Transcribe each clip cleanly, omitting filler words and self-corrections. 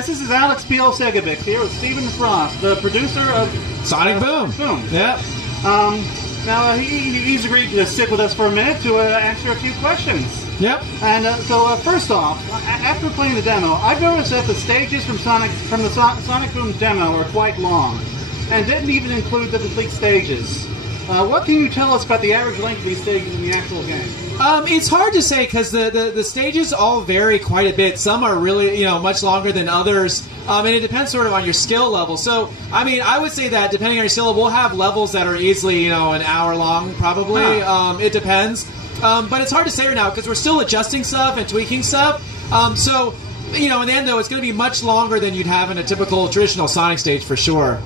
guys, this is Alex Peel SEGAbits here with Stephen Frost, the producer of Sonic Boom. Yeah. Now, he's agreed to stick with us for a minute to answer a few questions. Yep. And so first off, after playing the demo, I've noticed that the stages from the Sonic Boom demo are quite long, and didn't even include the complete stages. What can you tell us about the average length of these stages in the actual game? It's hard to say because the stages all vary quite a bit. Some are really much longer than others, and it depends sort of on your skill level. So I mean, I would say that depending on your skill, we'll have levels that are easily an hour long probably. It depends, but it's hard to say right now because we're still adjusting stuff and tweaking stuff. So in the end though, it's going to be much longer than you'd have in a typical traditional Sonic stage for sure.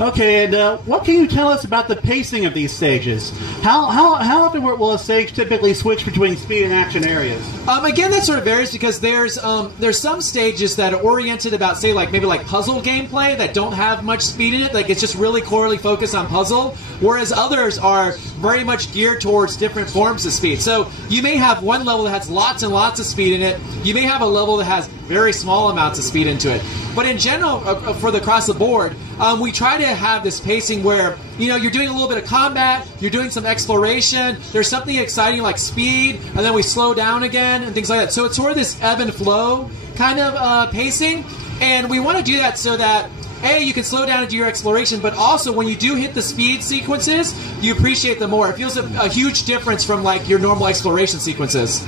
Okay, and what can you tell us about the pacing of these stages? How often will a stage typically switch between speed and action areas? Again, that sort of varies because there's some stages that are oriented about, say, maybe puzzle gameplay that don't have much speed in it. Like, it's just really corely focused on puzzle, whereas others are very much geared towards different forms of speed. So you may have one level that has lots and lots of speed in it. You may have a level that has very small amounts of speed into it. But in general, for the across the board, we try to have this pacing where you're doing a little bit of combat, you're doing some exploration, there's something exciting like speed, and then we slow down again and things like that. So it's sort of this ebb and flow kind of pacing, and we want to do that so that you can slow down and do your exploration, but also when you do hit the speed sequences, you appreciate them more. It feels a huge difference from your normal exploration sequences.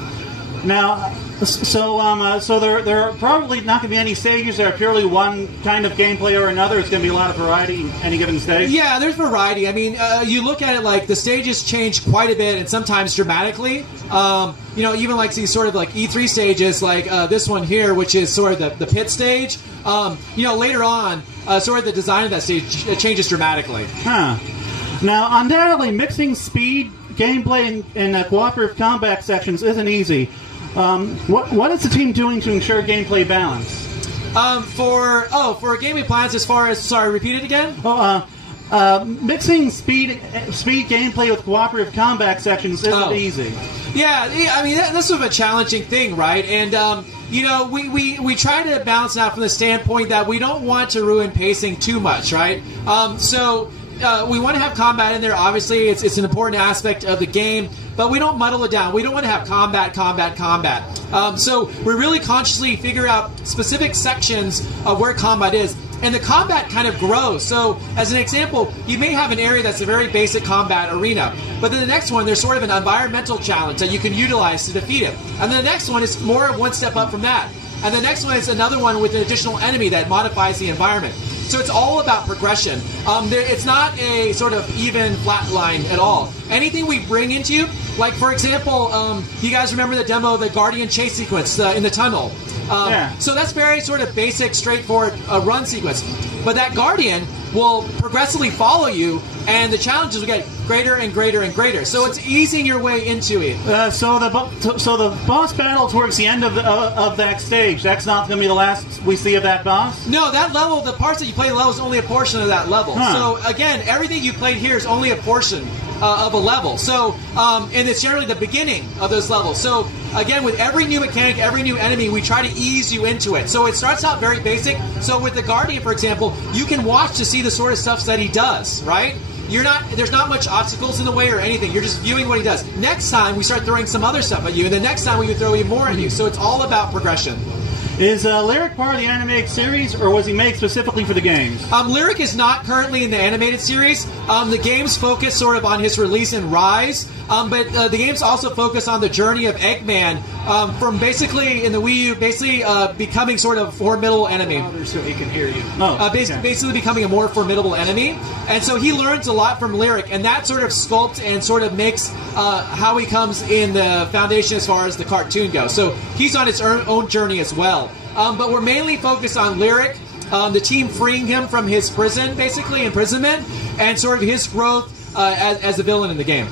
Now, so there are probably not going to be any stages that are purely one kind of gameplay or another. It's going to be a lot of variety in any given stage. Yeah, there's variety. I mean, you look at it the stages change quite a bit and sometimes dramatically. Even these sort of E3 stages, this one here, which is sort of the pit stage. Later on, sort of the design of that stage changes dramatically. Huh. Now, undoubtedly, mixing speed, gameplay, and cooperative combat sections isn't easy. What is the team doing to ensure gameplay balance? For gameplay balance, as far as repeat it again. Mixing speed gameplay with cooperative combat sections isn't easy. Yeah, I mean that's sort of a challenging thing, right? And we try to balance it out from the standpoint that we don't want to ruin pacing too much, right? We want to have combat in there. Obviously, it's an important aspect of the game, but we don't muddle it down. We don't want to have combat. So we really consciously figure out specific sections of where combat is, and the combat kind of grows. So, as an example, you may have an area that's a very basic combat arena, but then the next one, there's sort of an environmental challenge that you can utilize to defeat it. And then the next one is more one step up from that. And the next one is another one with an additional enemy that modifies the environment. So it's all about progression. It's not a sort of even flat line at all. Anything we bring into you, for example, you guys remember the demo of the Guardian chase sequence in the tunnel? Yeah. So that's very sort of basic, straightforward run sequence. But that Guardian will progressively follow you, and the challenges will get greater and greater and greater. So it's easing your way into it. So the boss battle towards the end of that stage, that's not going to be the last we see of that boss? No, that level, the parts that you play in the level is only a portion of that level. So again, everything you played here is only a portion of a level. So, and it's generally the beginning of those levels. So again, with every new mechanic, every new enemy, we try to ease you into it. So it starts out very basic. So with the Guardian, for example, you can watch to see the sort of stuff that he does, right? There's not much obstacles in the way or anything. You're just viewing what he does. Next time, we start throwing some other stuff at you, and the next time we can throw even more at you. So it's all about progression. Is Lyric part of the animated series, or was he made specifically for the games? Lyric is not currently in the animated series. The games focus sort of on his release and rise, but the games also focus on the journey of Eggman from basically, in the Wii U, basically becoming sort of formidable enemy. So he can hear you. Basically becoming a more formidable enemy. And so he learns a lot from Lyric, and that sort of sculpts and sort of makes how he comes in the foundation as far as the cartoon goes. So he's on his own journey as well. But we're mainly focused on Lyric, the team freeing him from his prison, basically, imprisonment, and sort of his growth as a villain in the game.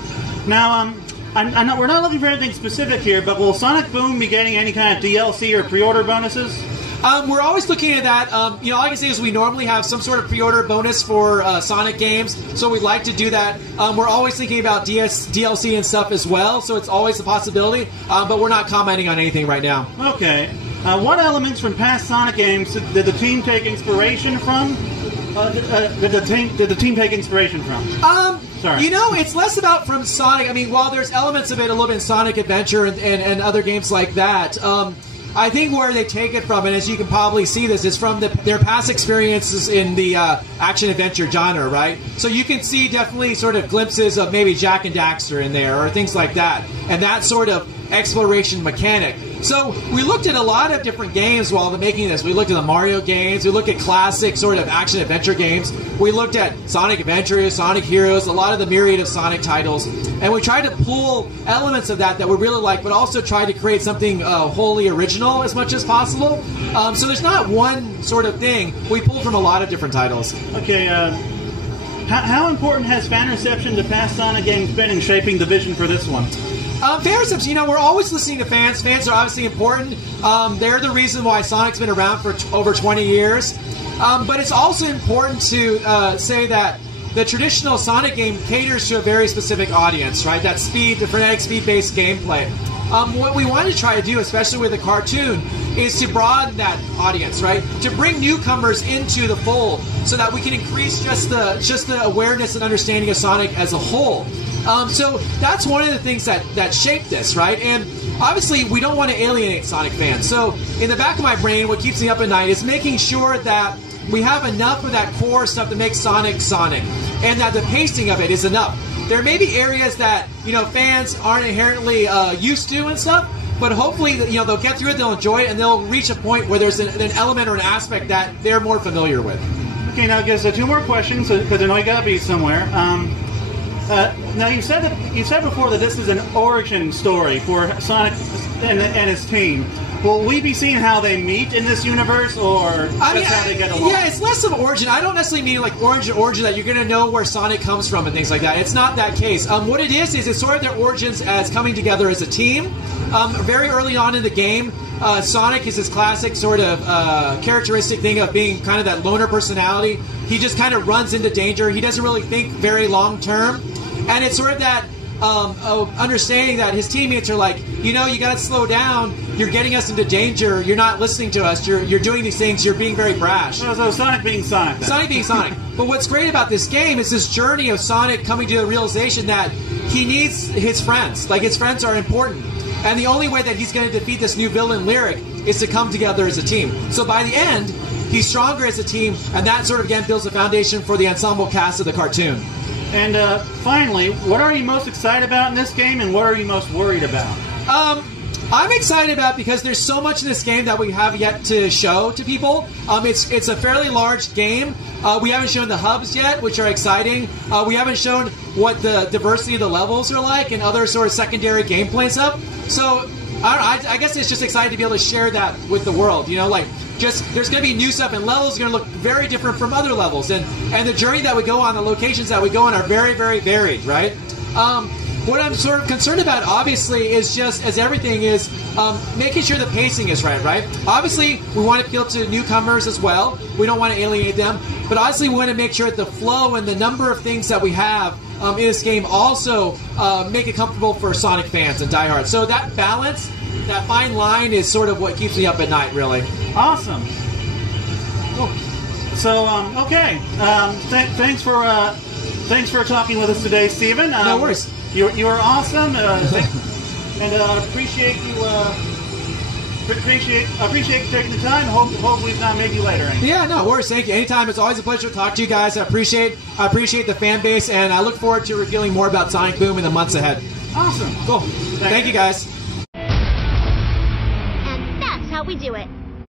Now, we're not looking for anything specific here, but will Sonic Boom be getting any kind of DLC or pre-order bonuses? We're always looking at that. All I can say is we normally have some sort of pre-order bonus for Sonic games, so we'd like to do that. We're always thinking about DLC and stuff as well, so it's always a possibility, but we're not commenting on anything right now. Okay. What elements from past Sonic games did the team take inspiration from? Did the team take inspiration from? Sorry. You know, it's less about from Sonic. I mean, while there's elements of it a little bit in Sonic Adventure and other games like that, I think where they take it from, and as you can probably see this, is from their past experiences in the action-adventure genre, right? So you can see definitely sort of glimpses of maybe Jak and Daxter in there, or things like that, and that sort of exploration mechanic. So we looked at a lot of different games while making this. We looked at the Mario games, we looked at classic sort of action-adventure games, we looked at Sonic Adventure, Sonic Heroes, a lot of the myriad of Sonic titles, and we tried to pull elements of that we really like, but also try to create something wholly original as much as possible. So there's not one sort of thing. We pulled from a lot of different titles. Okay, how important has fan reception to past Sonic games been in shaping the vision for this one? Fan reception, you know, we're always listening to fans. Fans are obviously important. They're the reason why Sonic's been around for over 20 years. But it's also important to say that the traditional Sonic game caters to a very specific audience, right? That speed, the frenetic speed-based gameplay. What we want to try to do, especially with a cartoon, is to broaden that audience, right? To bring newcomers into the fold so that we can increase just the awareness and understanding of Sonic as a whole. So that's one of the things that shaped this, right? And obviously, we don't want to alienate Sonic fans. So in the back of my brain, what keeps me up at night is making sure that we have enough of that core stuff to make Sonic Sonic, and that the pacing of it is enough. There may be areas that, you know, fans aren't inherently used to and stuff, but hopefully, you know, they'll get through it, they'll enjoy it, and they'll reach a point where there's an element or an aspect that they're more familiar with. Okay, now I guess 2 more questions, because I know you got to be somewhere. Now you said before that this is an origin story for Sonic and his team. Will we be seeing how they meet in this universe, or how they get along? Yeah, it's less of origin. I don't necessarily mean like origin that you're going to know where Sonic comes from and things like that. It's not that case. What it is it's sort of their origins as coming together as a team. Very early on in the game, Sonic is his classic sort of characteristic thing of being kind of that loner personality. He just kind of runs into danger. He doesn't really think very long term. And it's sort of that understanding that his teammates are like, you know, you got to slow down. You're getting us into danger. You're not listening to us. You're doing these things. You're being very brash. So Sonic being Sonic. Then. Sonic being Sonic. But what's great about this game is this journey of Sonic coming to the realization that he needs his friends. Like, his friends are important. And the only way that he's going to defeat this new villain, Lyric, is to come together as a team. So by the end, he's stronger as a team, and that sort of, again, builds the foundation for the ensemble cast of the cartoon. And finally, what are you most excited about in this game, and what are you most worried about? I'm excited about because there's so much in this game that we have yet to show to people. It's a fairly large game. We haven't shown the hubs yet, which are exciting. We haven't shown what the diversity of the levels are like and other sort of secondary gameplay stuff. So I guess it's just exciting to be able to share that with the world. You know, like, just there's going to be new stuff, and levels are going to look very different from other levels. And the journey that we go on, the locations that we go on are very, very varied, right? What I'm sort of concerned about, obviously, is just, as everything is, making sure the pacing is right? Obviously, we want to appeal to newcomers as well. We don't want to alienate them. But obviously, we want to make sure that the flow and the number of things that we have in this game also make it comfortable for Sonic fans and diehards. So that balance, that fine line, is sort of what keeps me up at night, really. Awesome. Cool. So, okay. Thanks for talking with us today, Steven. No worries. You are awesome, and appreciate you. Appreciate you taking the time. Hope we've not made you later. Yeah, no worries. Thank you. Anytime. It's always a pleasure to talk to you guys. I appreciate the fan base, and I look forward to revealing more about Sonic Boom in the months ahead. Awesome. Cool. Thank you, guys. And that's how we do it.